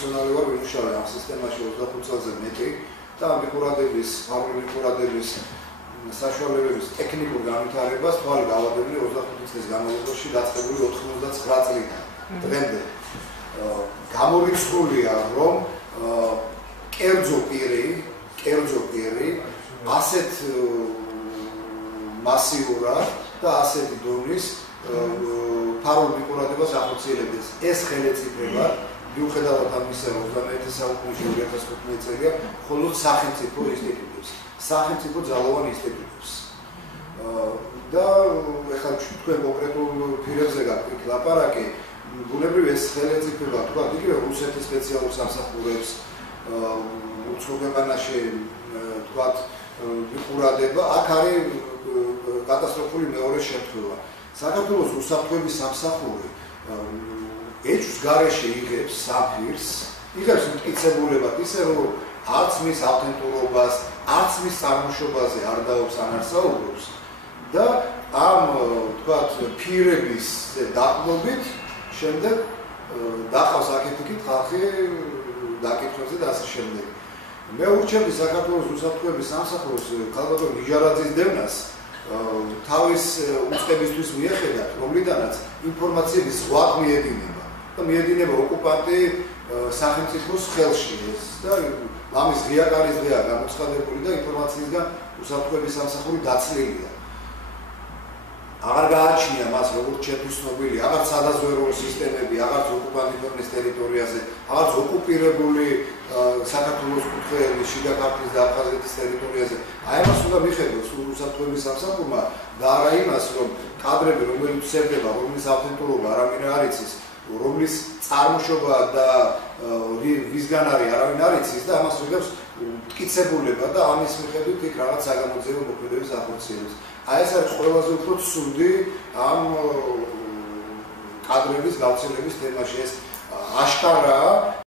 პროფესიონალი ვარ, ვიმუშავე ამ სისტემაში 25 წელზე მეტი და მიყურადების, მიყურადების საშუალებების ტექნიკურ განვითარებას თვალი გავადებული 25 წლის განმავლობაში დაწყებული 99 წლიდან დღემდე. გამორიცხულია, რომ კერძო პირი ასეთ მასიურად და ასეთი დონის ფარულ მიყურადებას ახორციელებდეს. ეს ხელეწიფება მიუხედავად ამისა, 21 საუკუნეში 2015 წელია, მხოლოდ სახელმწიფო ინსტიტუტებს, სახელმწიფო ძალოვან ინსტიტუტებს. და ეხლა თქვენ კონკრეტულ პირებზე გაქვთ ლაპარაკი, ბუნებრივ ეს ხელეწიფება, თქვა, იგივე რუსეთის სპეციალურ სამსახურებს უცხოგვეყანაში თქვა მიყურადება, აქ არის კატასტროფული მეორე შემთხვევა. საქართველოს უსაფრთხოების სამსახური ეჭვს გარეშე იღებს საფირს, იღებს მტკიცებულებად ისე, რომ არც მის ავთენტურობას, არც მის წარმოშობაზე არ დაობს ან არ საუბრობს და ამ თქვათ ფირების დაყრდნობით შემდეგ დახავს აქეთ-იქით ხალხი დაკითხვებზე და ასე შემდეგ. მე ურჩევდი საქართველოს უსაფრთხოების სამსახურს ქალბატონ ნიჟარაძის დევნას თავის უწყებისთვის მიეხედათ, რომლიდანაც ინფორმაციების ზღვა მიედინება და მიედინება ოკუპანტი სახელმწიფოს ხელში და ამის ღია კარის ღია გამოცხადებული და ინფორმაციისგან უსაფრთხოების სამსახური დაცლილია. აღარ გააჩნია მას როგორც ჩემთვის ცნობილი, აღარც სადაზვერვო სისტემები, აღარც ოკუპანტის ტერიტორიაზე, აღარც ოკუპირებული საქართველოს კუთხეების, შიდა ქართლის და აფხაზეთის ტერიტორიაზე. აი ამას უნდა მიხედოს უსაფრთხოების სამსახურმა და არა იმას, რომ კადრები, რომელიც წერდება, რომლის ავთენტურობა არავინ არ იცის, რომლის წარმოშობა და ვისგან არის არავინ არ იცის და ამას იღებს მტკიცებულება და ამის მიხედვით იქ რაღაც საგამოძიებო მოქმედების ახორციელებს. აი ეს არის ყველაზე უფრო ცუდი ამ კადრების გავრცელების თემაში. ეს აშკარაა